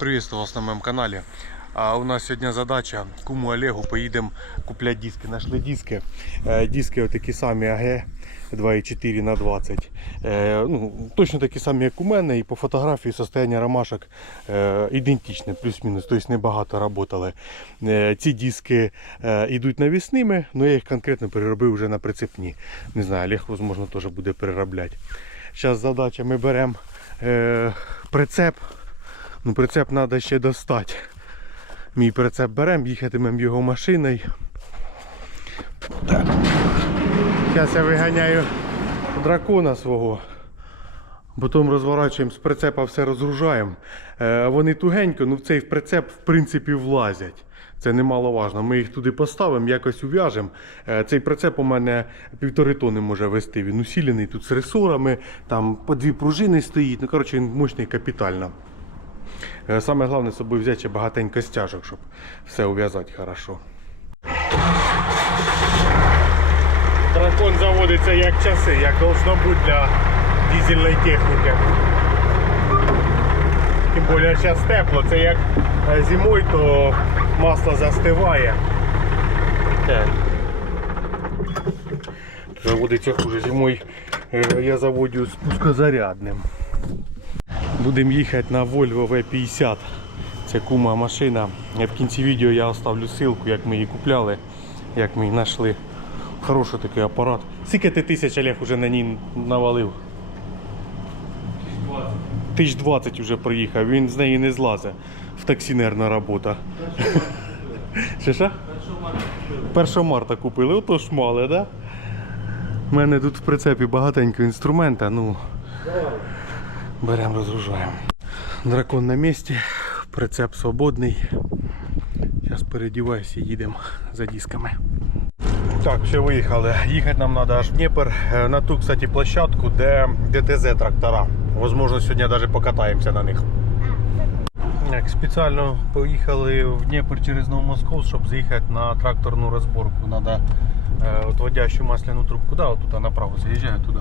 Приветствую вас на моем канале. А у нас сьогодні задача куму Олегу поїдемо купляти диски. Нашли диски. Е, Диски такі самі АГ 2,4 на 20. Е, ну, точно такі самі, як у мене, і по фотографії состояння ромашок ідентичне, плюс-мінус, тобто небагато работали. Е, ці диски йдуть навісними, але я їх конкретно переробив вже на прицепні. Не знаю, Олег, можливо, теж буде переробляти. Зараз задача ми беремо прицеп. Ну, прицеп треба ще достати. Мій прицеп беремо, їхатимемо його машиною. Так. Зараз я виганяю дракона свого. Потім розворачуємо з прицепа все розгружаємо. Е, вони тугенько, ну в цей прицеп в принципі влазять. Це немаловажно. Ми їх туди поставимо, якось ув'яжемо. Е, цей прицеп у мене півтори тони може вести. Він усілений тут з ресорами, там по дві пружини стоїть. Ну, коротше, він мощний капітально. Е, Саме головне з собою взяти багатенько стяжок, щоб все ув'язати хорошо. Дракон заводиться як часи, як должно бути для дизельної техніки. Тим більше зараз тепло, це як е, зимою, то масло застиває. Так. Заводиться хуже. Зимою е, я заводю з пускозарядним. Будемо їхати на Volvo V50. Це кума машина. В кінці відео я оставлю ссылку, як ми її купляли, як ми її знайшли. Хороший такий апарат. Скільки ти тисяч Олег уже на ній навалив? Тисяч 20 вже проїхав, він з неї не злазить. В таксі, нервна робота. Що що? 1 марта купили, ото ж мали, да? У мене тут в прицепі багатенько інструмента, ну беремо, розгружаємо. Дракон на місці, прицеп свободний. Зараз передіваюся і їдемо за дисками. Так, все виїхали. Їхати нам треба аж в Дніпр е, на ту, кстати, площадку, де ДТЗ трактора. Возможно, сьогодні навіть покатаємося на них. Так, спеціально поїхали в Дніпр через Новомосковськ, щоб заїхати на тракторну розборку. Треба е, отводящу масляну трубку. Да, отут направо заїжджаю туди.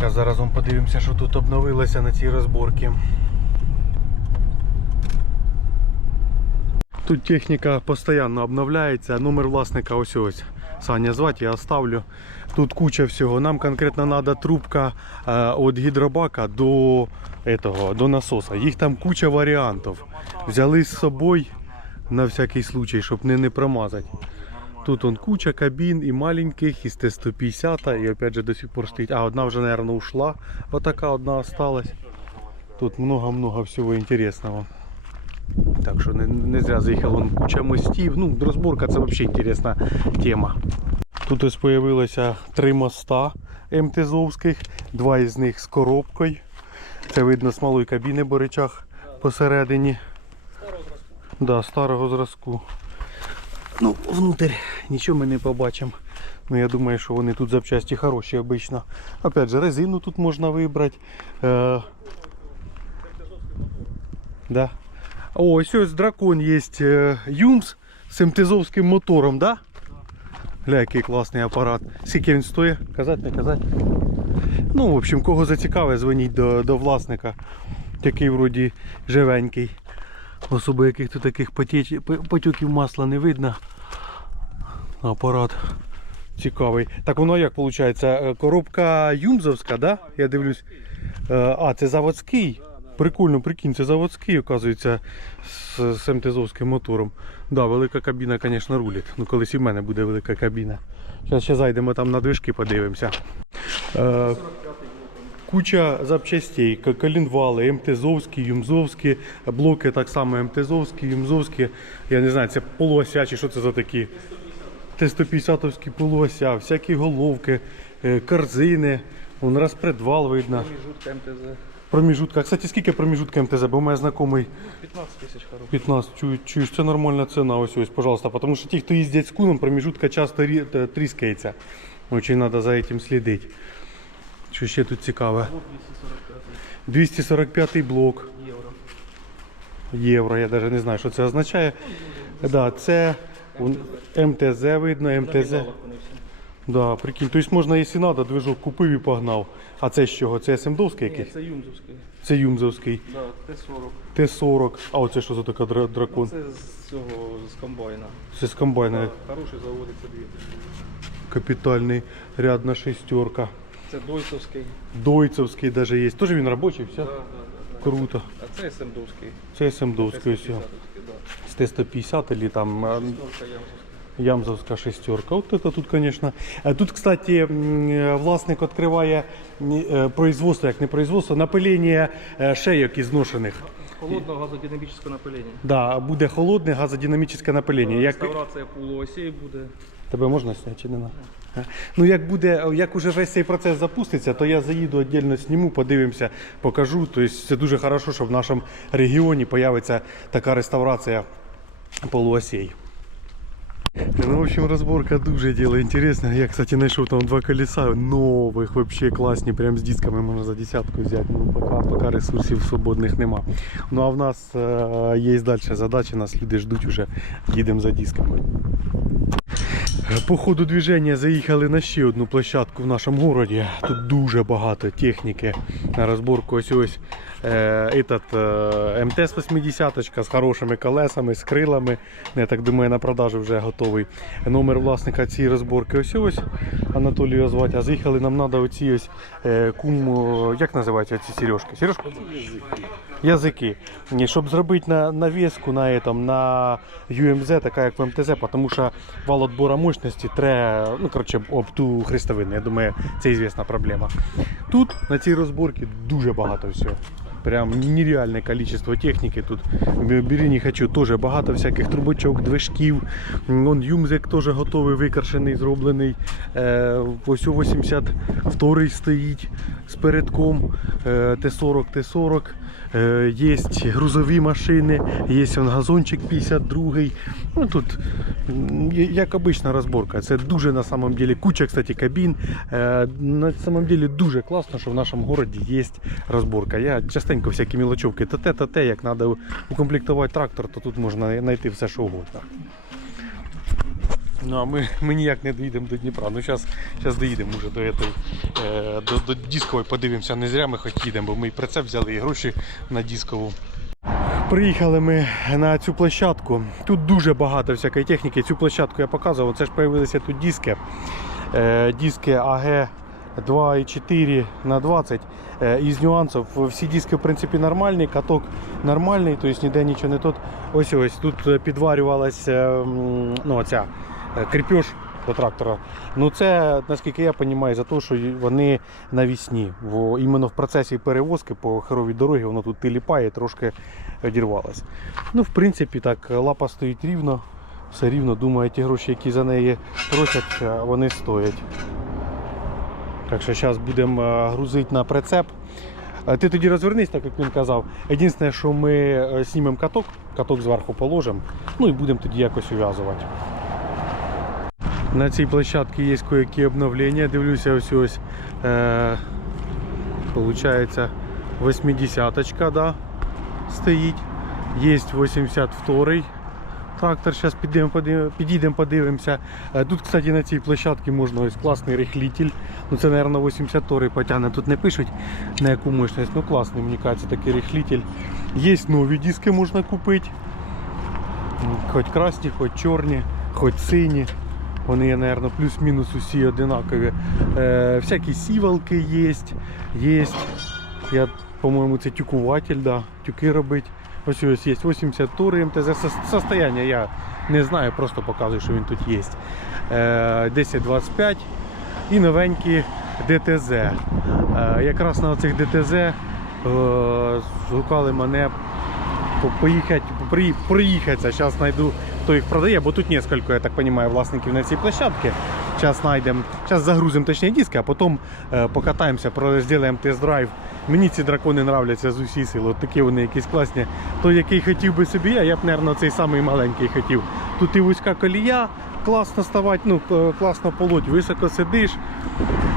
Зараз вам подивимося, що тут обновилося на цій розборці. Тут техніка постійно обновляється, номер власника ось ось. Саня звати, я оставлю. Тут куча всього. Нам конкретно треба трубка е, від гідробака до, этого, до насоса. Їх там куча варіантів. Взяли з собою на всякий случай, щоб не, не промазати. Тут он куча кабін і маленьких, і з Т-150, і опять же до сих пор стоїть. А одна вже, наверное, ушла. Отака одна осталась. Тут много-много всього інтересного. Так що не, не зря заїхав вон куча мостів. Ну, розборка це взагалі інтересна тема. Тут ось з'явилося три моста МТЗовських, два із них з коробкою. Це видно з малої кабіни боричах посередині. Да, старого зразку. Ну, внутрь нічого ми не побачимо. Ну, я думаю, що вони тут запчасті хороші обично. Опять же, резину тут можна вибрати. Е... Да. О, ось ось дракон є е, Юмс з МТЗовським мотором, да? Гля, який класний апарат. Скільки він стоїть? Казати, не казати? Ну, в общем, кого зацікавить, дзвоніть до, до власника. Такий вроді живенький. Особи яких тут таких потюків масла не видно. Апарат цікавий. Так воно як виходить? Коробка Юмзовська, да? Я дивлюсь. Е, А, це заводський. Прикольно, прикинь, це заводський, оказується, з, МТЗовським мотором. Да, велика кабіна, звісно, рулить. Ну, колись і в мене буде велика кабіна. Зараз ще зайдемо там на движки, подивимося. Куча запчастей, колінвали, МТЗовські, Юмзовські, блоки так само МТЗовські, Юмзовські. Я не знаю, це полуося чи що це за такі. Т-150-овські полуося, всякі головки, е, корзини, вон розпредвал видно. Промежутка МТЗ. Проміжутка. Кстати, скільки проміжутка МТЗ? Бо у мене знайомий 15 тысяч хороших. 15. Чую, чуєш, це нормальна ціна. Ось ось, пожалуйста. Тому що ті, хто їздять з куном, проміжутка часто рі- тріскається. Очень треба за цим слідити. Що ще тут цікаве? 245 блок Евро. євро. Я навіть не знаю, що це означає. Да, це МТЗ видно, МТЗ. Да, прикинь. Тобто можна, якщо треба, движок купив і погнав. А це з чого? Це СМДовський Ні, це юмзовський. Це Юмзовський. Да, Т-40. Т-40. А оце що за така дра- дракон? Це з цього з комбайна. Це з комбайна. Да, Хороший заводиться дві. Капітальний рядна шестерка. Це Дойцовський. Дойцевський навіть є. Теж він робочий, все? Да, да, да. Круто. А це СМДовський. Це СМДовський все. З Т-150 или там Шестерка ямзовська. Шестерка. От это тут, конечно. Тут, кстати, е, власник відкриває е, производство, як не производство, напилення е, шейок із зношених. Холодного газодинамічного напилення. Да, буде холодне газодинамічне напилення. Як... Реставрація полуосей буде. Тебе можна зняти чи не надо? Ну як буде, як уже весь цей процес запуститься, то я заїду віддільно зніму, подивимося, покажу. Тобто це дуже хорошо, що в нашому регіоні появиться така реставрація полуосей. Ну, в общем, разборка дуже діло інтересне. Я, кстати, знайшов там два колеса нових, вообще класні, прям з дисками можна за десятку взяти. Ну, поки, поки ресурсів свободних нема. Ну а в нас е, є далі задача, нас люди ждуть уже, їдемо за дисками. По ходу движення заїхали на ще одну площадку в нашому місті. Тут дуже багато техніки на розборку. Ось ось е, этот, е, МТС 80 з хорошими колесами, з крилами. Я так думаю, на продажу вже готовий. Номер власника цієї розборки ось ось Анатолій його звати. А заїхали нам треба оці ось е, кум, як називаються ці сережки? Сережки? І Щоб зробити на, навіску на, этом, на UMZ, така як в МТЗ, тому що вал отбора мощності треба, ну, короче, об ту хрестовину. Я думаю, це звісна проблема. Тут на цій розборці дуже багато всього. Прям нереальне количество техніки тут. Бери не хочу, теж багато всяких трубочок, движків. Вон юмзик теж готовий, викрашений, зроблений. Е, ось у 82 стоїть з передком. Е, Т-40, Т-40. Е, Є грузові машини, є он газончик 52-й. Ну, тут, як обична розборка. Це дуже на самом деле куча, кстати, кабін. Е, На самом деле дуже класно, що в нашому місті є розборка. Я частенько всякі мілочовки, то те, то те, як треба укомплектувати трактор, то тут можна знайти все, що угодно. Ну а ми, ми ніяк не доїдемо до Дніпра. Ну зараз зараз доїдемо вже до, этой, е, до, до дискової, подивимося, не зря ми хоч їдемо, бо ми і прицеп взяли і гроші на дискову. Приїхали ми на цю площадку. Тут дуже багато всякої техніки. Цю площадку я показував. Це ж з'явилися тут диски. Е, диски АГ 2,4 на 20. Е, із нюансів всі диски в принципі нормальні, каток нормальний, тобто ніде нічого не тут. Ось ось тут е, підварювалася м, ну, оця е, кріпеж до трактора. Ну це, наскільки я розумію, за те, що вони навісні. Бо іменно в процесі перевозки по херовій дорогі воно тут тиліпає, трошки одірвалось. Ну, в принципі, так, лапа стоїть рівно, все рівно. Думаю, ті гроші, які за неї просять, е, вони стоять. Так що зараз будемо е, грузити на прицеп. Е, Ти тоді розвернись, так як він казав. Єдине, що ми е, знімемо каток, каток зверху положимо, ну і будемо тоді якось ув'язувати. На цій площадці є кое-які обновлення. Дивлюся, ось ось. Е, получається 80-очка, да, стоїть. Є 82-й трактор. Зараз підійдемо, подивимося. Е, Тут, кстати, на цій площадці можна ось класний рихлитель. Ну це, мабуть, 82-й потягне. Тут не пишуть на яку мощність. Ну класний, мені кажеться, такий рихлитель. Є нові диски можна купити. Хоч красні, хоч чорні, хоч сині. Вони, мабуть, плюс-мінус усі одинакові. Е, всякі сівалки є. Є. Я, по-моєму, це тюкуватель, да. тюки робить. Ось ось є 80 тури МТЗ. Сос- Состояння я не знаю, просто показую, що він тут є. Е, 1025 і новенькі ДТЗ. Е, якраз на цих ДТЗ е, згукали мене по- поїхати, при. Зараз знайду, хто їх продає, бо тут несколько, я так розумію, власників на цій площадці. Зараз знайдемо, зараз загрузимо точні диски, а потім е, покатаємося, зробимо тест-драйв. Мені ці дракони нравляться з усі сили. От такі вони якісь класні. Той, який хотів би собі, я, я б, мабуть, цей самий маленький хотів. Тут і вузька колія, класно ставати, ну, класно полоть, високо сидиш.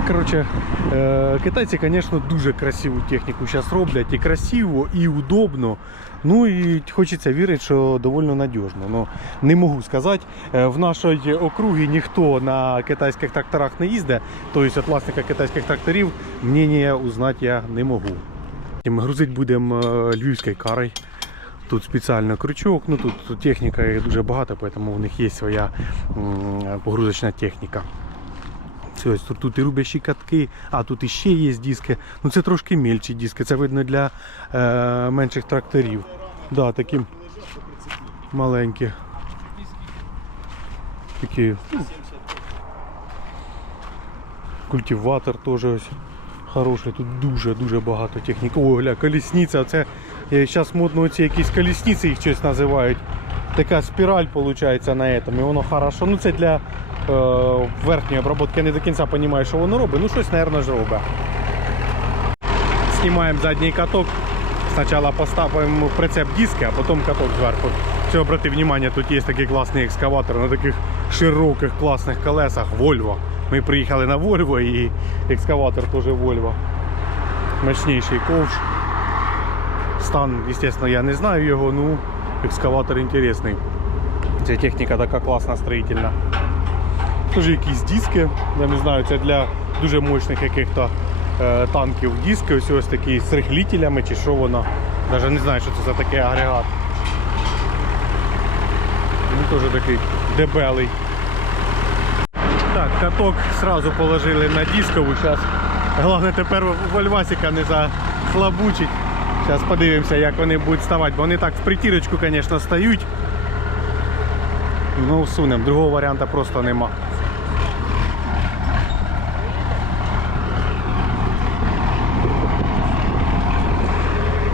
Коротше, е, китайці, звісно, дуже красиву техніку зараз роблять. І красиво, і удобно. Ну і хочеться вірити, що доволі надіжно. Ну, не можу сказати. Е, В нашій округі ніхто на китайських тракторах не їздить. Тобто від власника китайських тракторів мнення узнати я не можу. Грузити будемо е, львівською карою. Тут спеціально крючок, ну тут техніка дуже багато, тому у них є своя погрузочна техніка. Все, тут, і рубящі катки, а тут іще є диски. Ну це трошки мельчі диски, це видно для е, менших тракторів. Да, такі маленькі. Такі. ну, Культиватор теж ось хороший. Тут дуже-дуже багато техніки. Ой, гля, колісниця. Це зараз модно оці якісь колісниці їх щось називають. Така спіраль виходить на этом. І воно хорошо. Ну це для е, верхньої обробки. Я не до кінця розумію, що воно робить. Ну щось, мабуть, ж робить. Знімаємо задній каток. Спочатку поставимо прицеп диски, а потім каток зверху. Все, обрати внимание, тут є такий класний екскаватор на таких широких класних колесах Volvo. Ми приїхали на Volvo і екскаватор теж Volvo. Мощніший ковш. Стан, звісно, я не знаю його, ну екскаватор інтересний. Ця техніка така класна строїтельна. Теж якісь диски, я не знаю, це для дуже мощних яких-то е, танків диски, ось ось такі з рихлітелями чи що воно. Навіть не знаю, що це за такий агрегат. Він теж такий дебелий. Так, каток сразу положили на дискову. Зараз головне тепер вольвасика не захлабучить. Зараз подивимося, як вони будуть ставати, бо вони так в притірочку, звісно, стають. Ну, всунемо, другого варіанту просто нема.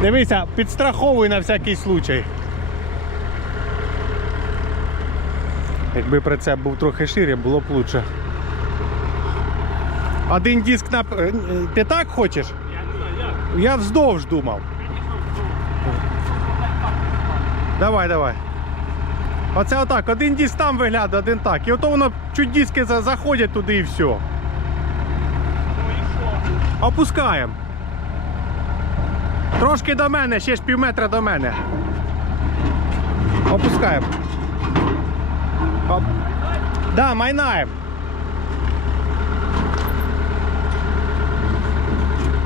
Дивися, підстраховуй на всякий случай. Якби прицеп був трохи шире, було б лучше. Один диск на. е, Ти так хочеш? Я вздовж думав. Давай, давай. Оце отак, один диск там виглядає, один так. І ото воно чуть диски за- заходять туди і все. Опускаємо. Трошки до мене, ще ж пів метра до мене. Опускаємо. Оп. Да, майнаємо.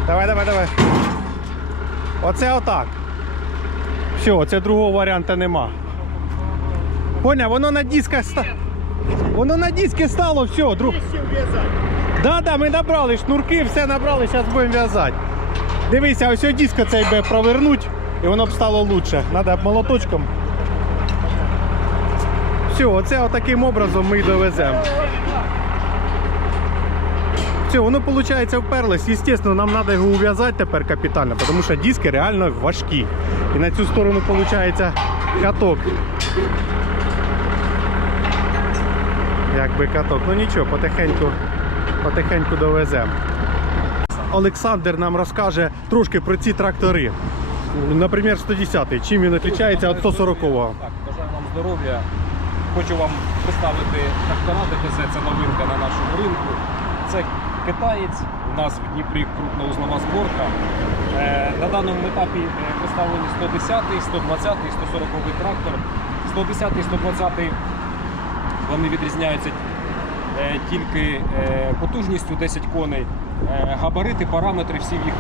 Давай, давай, давай. Оце отак. Все, оце другого варіанту нема. Поняв, воно на дисках ста... Воно на диски стало, все, друг. Да, да, ми набрали шнурки, все набрали, зараз будемо в'язати. Дивися, ось диска цей би провернуть, і воно б стало лучше. Надо молоточком. Все, оце отаким образом ми й довеземо. Все, воно виходить вперлось. Естественно, нам треба його ув'язати тепер капітально, тому що диски реально важкі. І на цю сторону виходить каток. Якби каток. Ну нічого, потихеньку, потихеньку довеземо. Олександр нам розкаже трошки про ці трактори. Наприклад, 110-й. чим він відрізняється від 140-го. Так, бажаю вам здоров'я. Хочу вам представити трактора ДТЗ, це новинка на нашому ринку. Це китаєць, у нас в Дніпрі крупноузлова зборка. Е, на даному етапі представлені 110, 120 і 140 трактор. 110 і 120 вони відрізняються е, тільки е, потужністю 10 коней. Е, габарити, параметри всі їх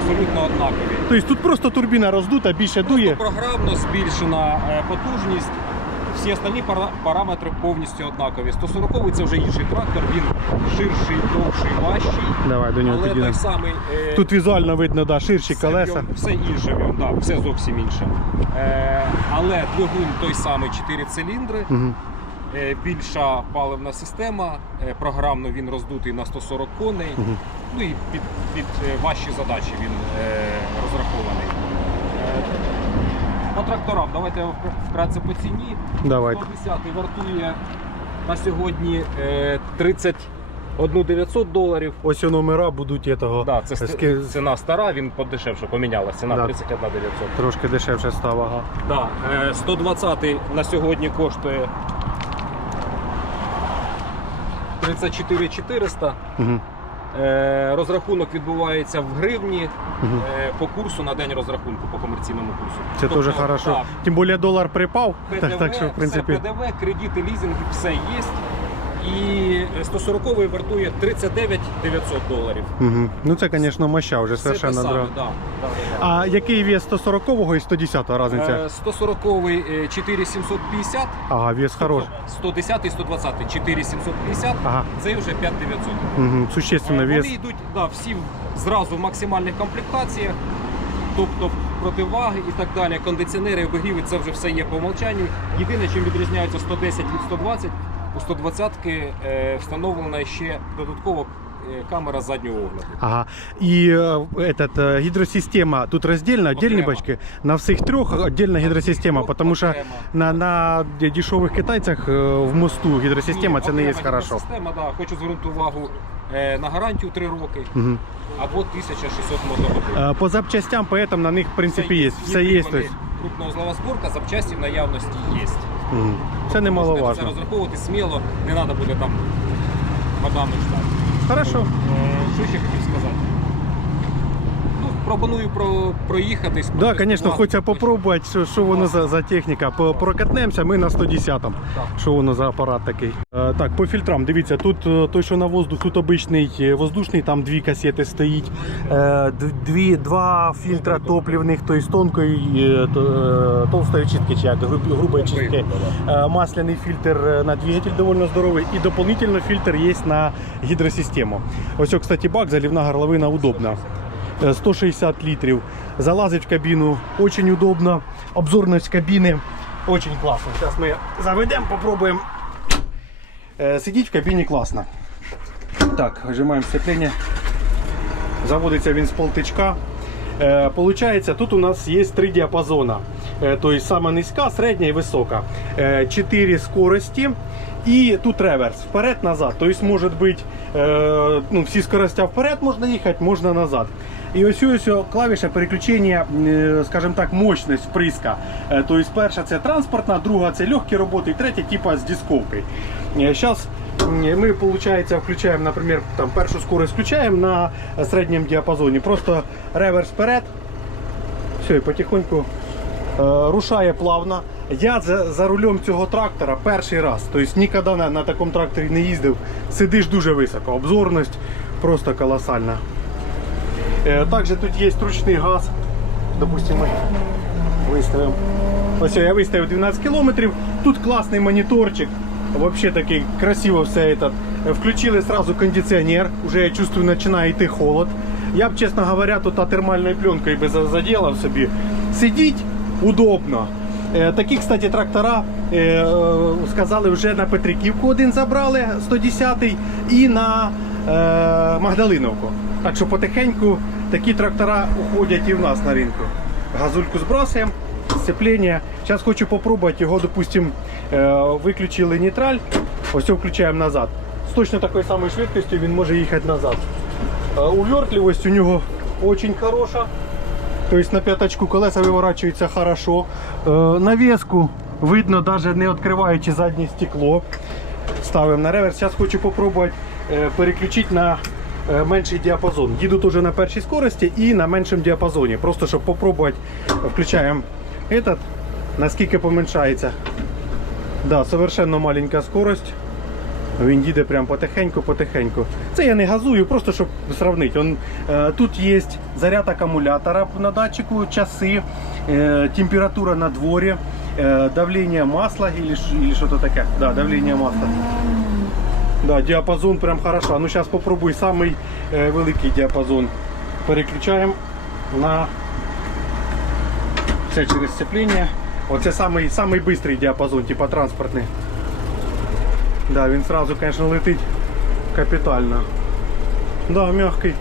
абсолютно однакові. Тобто тут просто турбіна роздута, більше дує. Програмно збільшена е, потужність. Всі остальні пара- параметри повністю однакові. 140 це вже інший трактор, він ширший, довший, важчий. Давай до нього Але підійдемо. той самий е, Тут візуально видно, да, ширші все, колеса. ньому- все інше в да, все зовсім інше. Е, але двигун той самий 4 циліндри, Угу. Е, більша паливна система, е, програмно він роздутий на 140 коней. Мгм. Ну і під, під е, важчі задачі він розрахований. По тракторам, давайте вкратце по ціні. Давайте. 110 вартує на сьогодні е, 31 900 доларів. Ось у номера будуть этого. Да, це ски- ціна стара, він подешевше помінялася. Ціна Да. 31 900. Трошки дешевше став, ага. Да, е, 120 на сьогодні коштує 34 400. Угу. Е, Розрахунок відбувається в гривні угу. е, по курсу на день розрахунку, по комерційному курсу. Це Тобто, дуже хорошо. так, Тим більше долар припав. ПДВ, Так, так що, в принципі. все, ПДВ, кредити, лізинги, все є. І 140 вартує 39 900 доларів. Угу. Ну це, звісно, моща вже те совершенно саме, да, да, да, да. А який вес 140-го і 110-го разниця? Е, 140 е, 4750, Ага, вес хороший. 110 і 120 4750, Ага. це вже 5900. Угу. Существенно вес. Вони йдуть да, всі зразу в максимальних комплектаціях, тобто противаги і так далі. Кондиціонери, обігріви, це вже все є по умолчанню. Єдине, чим відрізняється 110 від 120, у 120 е, встановлена ще додатково е, камера заднього огляду. Ага. І е, этот, гідросистема тут роздільна, Окремо. бачки. На всіх трьох отдельна гідросистема, тому що на, на дешевих китайцях в мосту гідросистема Ні, це не є хорошо. Система, да, хочу звернути увагу на гарантію 3 роки Угу. або 1600 мотогодин. По запчастям, поэтому на них, в принципі, є. Все є. То есть, Крупноузлова зборка, запчасті в наявності є. Це немаловажно. Це розраховувати сміло, не треба буде там годами читати. Хорошо. Е, Що ще хотів сказати? Ну, пропоную про, проїхатись. Да, звісно, хочеться попробувати, що, що воно за, за техніка. По- Прокатнемося, ми на 110-му. Що воно за апарат такий. Е, так, по фільтрам, дивіться, тут е, той, що на воздух, тут обичний е, воздушний, там дві касети стоїть. Е, д- дві, два фільтра топливних, то есть тонкої, е, то- е, чистки, чи як, груб- грубої чистки. Е, масляний фільтр е, на двигатель доволі здоровий. І дополнительно фільтр є на гідросистему. Ось, о, кстати, бак, заливна горловина удобна. Е, 160 литров. Залазить в кабину очень удобно. Обзорность кабины очень классно. Сейчас мы заведем, попробуем. Э, Сидеть в кабине классно. Так, нажимаем сцепление. Заводится він з полтичка. Е, Получається, тут у нас є три діапазона. Е, Тобто сама низька, середня і висока. Е, Чотири скорості. І тут реверс. Вперед-назад. Тобто може бути е, ну, всі скоростя вперед можна їхати, можна назад. І ось ось клавіша переключення, е, скажімо так, мощність вприска. Е, Тобто перша це транспортна, друга це легкі роботи, і третя типа з дисковкою. Зараз ми, получается, включаем, например, там, першу скорость включаем на среднем диапазоне. Просто реверс вперед. Все, і потихоньку е, рушає плавно. Я за, за рулем цього трактора перший раз. Тобто ніколи на, на такому тракторі не їздив. Сидиш дуже високо. Обзорність просто колосальна. Е, також тут є ручний газ. Допустимо, виставимо. Ось я виставив 12 кілометрів. Тут класний моніторчик. Вообще такий красиво все этот. Включили сразу кондиціонер. Уже я чувствую, починає йти холод. Я б, чесно говоря, тут термальною пленкою би за- заділав собі. Сидіть удобно. Е, Такі, кстати, трактора е, сказали, вже на Петриківку один забрали 110-й і на е, Магдалиновку. Так що потихеньку такі трактора уходять і в нас на ринку. Газульку збросуємо, сцеплення. Зараз хочу попробувати його, допустим, е, виключили нейтраль, ось його включаємо назад. З точно такою самою швидкістю він може їхати назад. Е, Увертливість у нього дуже хороша. Тобто на п'ятачку колеса виворачуються хорошо. Е, Навіску видно, навіть не відкриваючи заднє стекло. Ставимо на реверс. Зараз хочу спробувати переключити на менший діапазон. Їду теж на першій скорості і на меншому діапазоні. Просто щоб спробувати, включаємо этот, наскільки поменшається. Да, совершенно маленька скорость. Він їде прям потихеньку-потихеньку. Це я не газую, просто щоб сравнити. Он, е, тут є заряд акумулятора на датчику, часи, е, температура на дворі, е, давлення масла ш- или що-то таке. Да, давлення масла. Да, діапазон прям хорошо. Ну зараз попробуй самий е, великий діапазон. Переключаємо на це через сцеплення. Оце самий, самий бистрий діапазон, типа транспортний. Да, він сразу, конечно, летить капітально. Да, мягкий.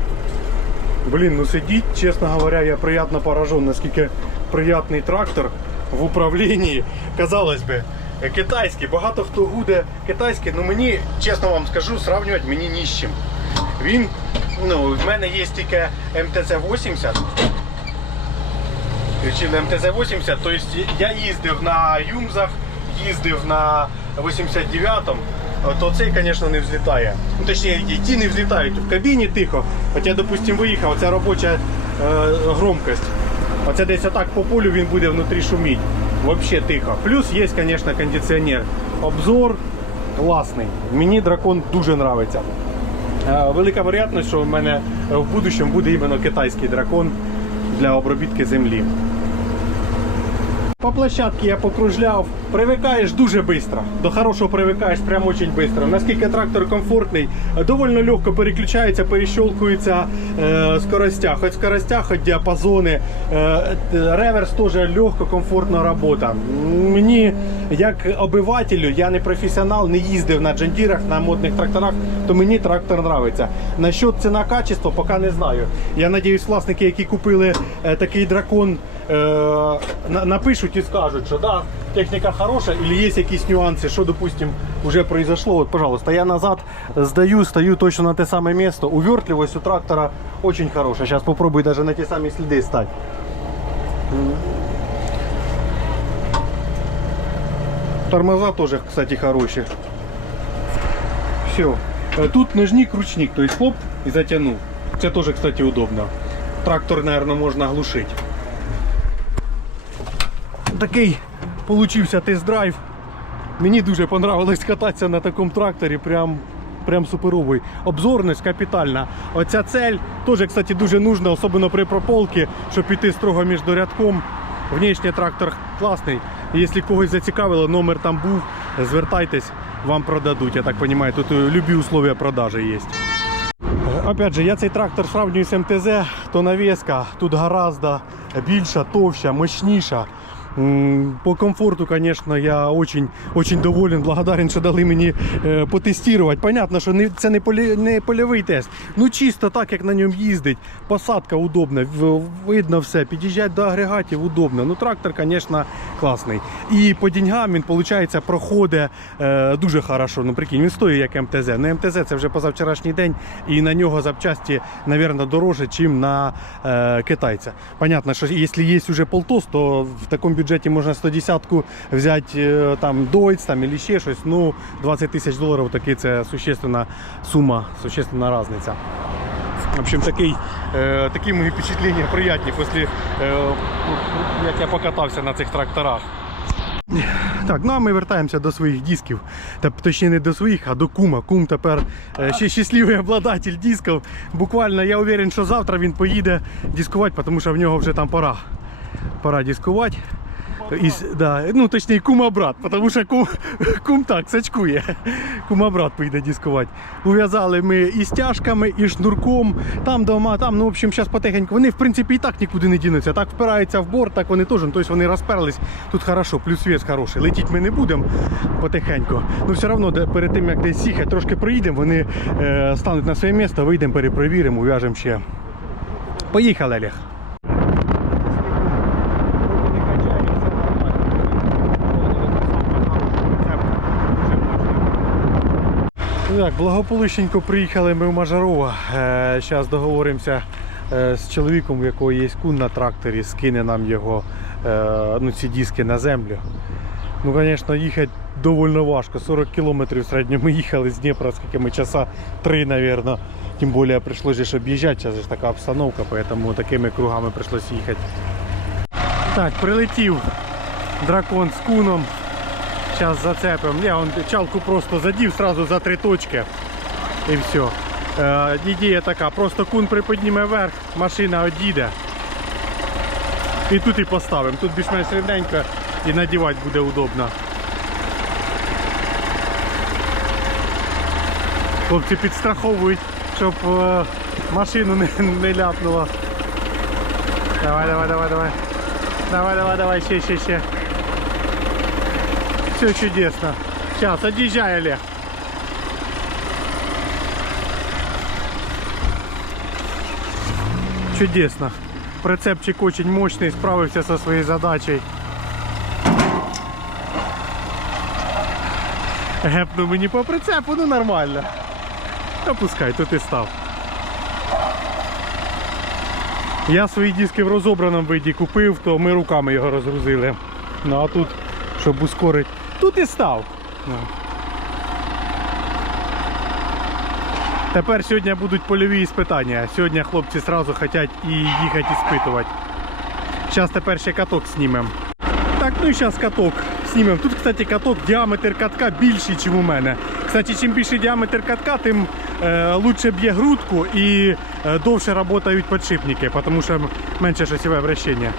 Блін, ну сидіть, чесно говоря, я приємно поражен, наскільки приятний трактор в управлінні. Казалось би, китайський, багато хто гуде китайський, ну мені, чесно вам скажу, сравнювати мені ні з чим. Він, ну, в мене є тільки МТЦ-80. Включили МТЗ-80, тобто я їздив на Юмзах, їздив на 89-му, то цей, звісно, не взлітає. Ну, точніше, ті не взлітають. В кабіні тихо. Хоча, допустим, виїхав, ця робоча е, громкость. Оце десь отак по полю він буде внутрі шуміти. Взагалі тихо. Плюс є, звісно, кондиціонер. Обзор класний. Мені дракон дуже подобається. Е, Велика вероятність, що в мене в будущому буде іменно китайський дракон для обробітки землі. По площадке я покружляв. Привикаєш дуже швидко. До хорошого привикаєш прям дуже швидко. Наскільки трактор комфортний, довольно легко переключається, перещелкується е, скоростя. Хоч скоростя, хоч діапазони. Е, реверс теж легко, комфортна робота. Мені, як обивателю, я не професіонал, не їздив на джандірах, на модних тракторах, то мені трактор подобається. Насчет ціна качество, поки не знаю. Я надіюсь, власники, які купили е, такий дракон. Е, на- напишуть і скажуть, що да, техніка хороша, або є якісь нюанси, що, допустим, вже произошло. От, пожалуйста, я назад здаю, стою точно на те саме місце. Увертливость у трактора очень хороша. Зараз попробую даже на ті самі сліди стати. Тормоза тоже, кстати, хорошие. Все. Тут ножник, ручник, то есть хлоп и затянул. Это тоже, кстати, удобно. Трактор, наверное, можно глушить. Такий получився тест-драйв. Мені дуже понравилось кататися на такому тракторі. Прям, прям суперовий. Обзорність капітальна. Оця цель теж, кстати, дуже нужна, особливо при прополці, щоб піти строго між рядком. Внешній трактор класний. Якщо когось зацікавило, номер там був, звертайтесь, вам продадуть. Я так розумію, тут е, любі условия продажі є. Опять же, я цей трактор сравнюю з МТЗ, то навеска тут гораздо більша, товща, мощніша. По комфорту, конечно, я очень, очень доволен, благодарен, що дали мені е, потестувати. Понятно, що не, це не, полі, не польовий тест. Ну чисто так, як на ньому їздить. Посадка удобна, видно все. Під'їжджати до агрегатів удобно. Ну трактор, звісно, класний. І по деньгам він, виходить, проходить е, дуже хорошо. Ну прикинь, він стоїть як МТЗ. Ну МТЗ це вже позавчорашній день, і на нього запчасті, мабуть, дороже, ніж на е, китайця. Понятно, що якщо є вже полтос, то в такому бюджеті можна 110-ку взяти е, там Дойц там, або ще щось. Ну, 20 тисяч доларів таки це существенна сума, существенна різниця. В общем, такий, е, такі мої впечатлення приятні після, е, як я покатався на цих тракторах. Так, ну а ми вертаємося до своїх дисків. Та точніше не до своїх, а до кума. Кум тепер е, ще щасливий обладатель дисків. Буквально я уверен, що завтра він поїде дискувати, тому що в нього вже там пора. Пора дискувати. І, да, ну точніше кума-брат, тому що кум, кум так сачкує. Кума-брат поїде дискувати. Ув'язали ми і стяжками, і шнурком. Там дома, там, ну в общем, зараз потихеньку. Вони в принципі і так нікуди не дінуться. Так впираються в борт, так вони теж. Ну, тобто вони розперлись. Тут хорошо, плюс вес хороший. Летіть ми не будемо потихеньку. Ну все одно перед тим як десь їхати, трошки проїдемо, вони е, стануть на своє місце, вийдемо, перепровіримо, ув'яжемо ще. Поїхали, Олег. Так, благополучненько приїхали ми в Мажарова. Зараз договоримося е, з чоловіком, у якого є кун на тракторі, скине нам його е, ну, ці диски на землю. Ну, звісно, їхати доволі важко. 40 кілометрів середньо ми їхали з Дніпра, скільки ми часа 3, мабуть. Тим більше прийшлося об'їжджати, зараз така обстановка, тому такими кругами прийшлося їхати. Так, прилетів дракон з куном. Зараз зацепимо. Я он чалку просто задів сразу за три точки. І все. Е, ідея така, просто кун приподніме вверх, машина одійде. І тут і поставимо. Тут більш-менш рівненько і надівати буде удобно. Хлопці підстраховують, щоб е, машину не, не ляпнуло. Давай, давай, давай, давай. Давай, давай, давай, ще, ще, ще. Все чудесно. Сейчас, отъезжай, Олег. Чудесно. Прицепчик очень мощный, справился со своей задачей. Гепнув мені по прицепу, ну нормально. Опускай, тут і став. Я свої диски в розобраному виді купив, то ми руками його розгрузили. Ну а тут, щоб ускорити, тут і став. Тепер сьогодні будуть польові іспитання. Сьогодні хлопці одразу хочуть і їхати іспитувати. Зараз тепер ще каток знімемо. Так, ну і зараз каток знімемо. Тут, кстати, каток, діаметр катка більший, ніж у мене. Кстати, чим більший діаметр катка, тим е, лучше б'є грудку і е, довше працюють підшипники, тому що менше шосіве вращення.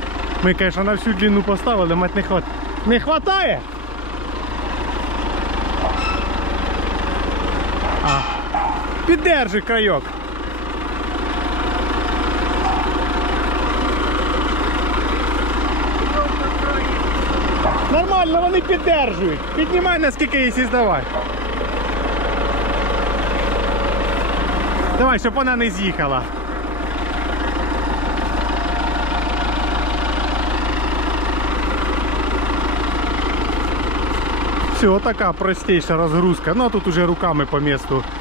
Ми, звісно, на всю длину поставили, мать не хват... Не хватає? Піддержи крайок. Нормально, вони піддержують. Піднімай наскільки є здавай. Давай, щоб вона не з'їхала. Все, така простіша розгрузка. Ну а тут уже руками по місту е,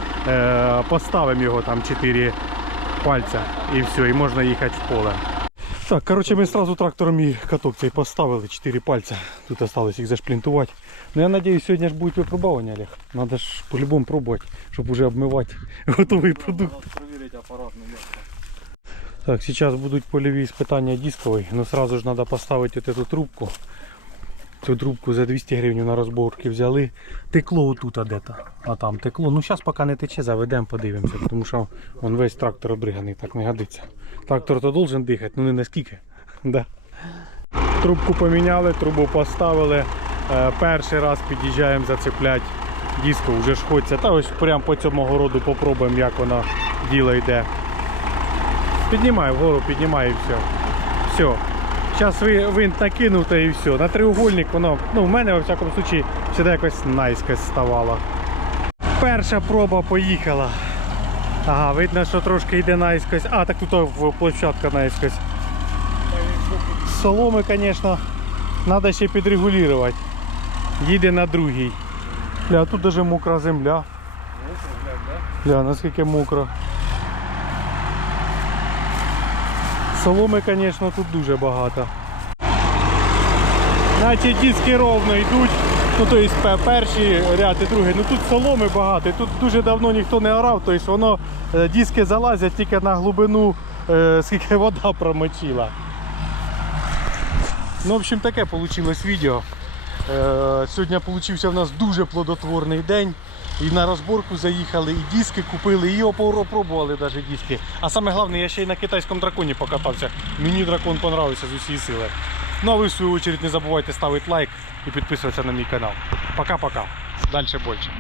поставимо його там 4 пальця і все, і можна їхати в поле. Так, короче, ми сразу трактором і каток цей поставили, 4 пальця. Тут осталось їх зашплінтувати. Ну я надіюсь, сьогодні ж будуть випробування, Олег. Надо ж по-любому пробувати, щоб уже обмивати готовий продукт. Провірити апаратне місце. Так, сейчас будут полевые испытания дисковой, но сразу же надо поставить вот эту трубку. Цю трубку за 200 гривень на розборки взяли. Текло отут а де-то. А там текло. Ну зараз поки не тече, заведемо, подивимося, тому що вон весь трактор обриганий, так не годиться. Трактор то должен дихати, ну не наскільки. Да. Трубку поміняли, трубу поставили. Е, перший раз під'їжджаємо зацепляти диску, вже ж хочеться. Та ось прямо по цьому городу попробуємо, як воно діло йде. Піднімай вгору, піднімай і все. Все. Зараз винт накинув і все. На треугольник воно, ну в мене во всякому случаї завжди якось наискось ставало. Перша проба поїхала. Ага, видно, що трошки йде наискось. А, так тут площадка наискось. Соломи, звісно, треба ще підрегулювати. Їде на другий. Бля, тут навіть мокра земля. Бля, наскільки мокро. Соломи, звісно, тут дуже багато. Наче диски ровно йдуть. Ну, то есть пе- перший ряд і другий. Ну тут соломи багато. Тут дуже давно ніхто не орав, тобто воно е, диски залазять тільки на глибину, е, скільки вода промочила. Ну, в общем, таке вийшло відео. Е, Сьогодні вийшов у нас дуже плодотворний день. І на розборку заїхали, і диски купили, і опробували навіть диски. А саме головне, я ще й на китайському драконі покатався. Мені дракон понравився з усієї сили. Ну а ви в свою очередь не забувайте ставити лайк і підписуватися на мій канал. Пока-пока. Дальше більше.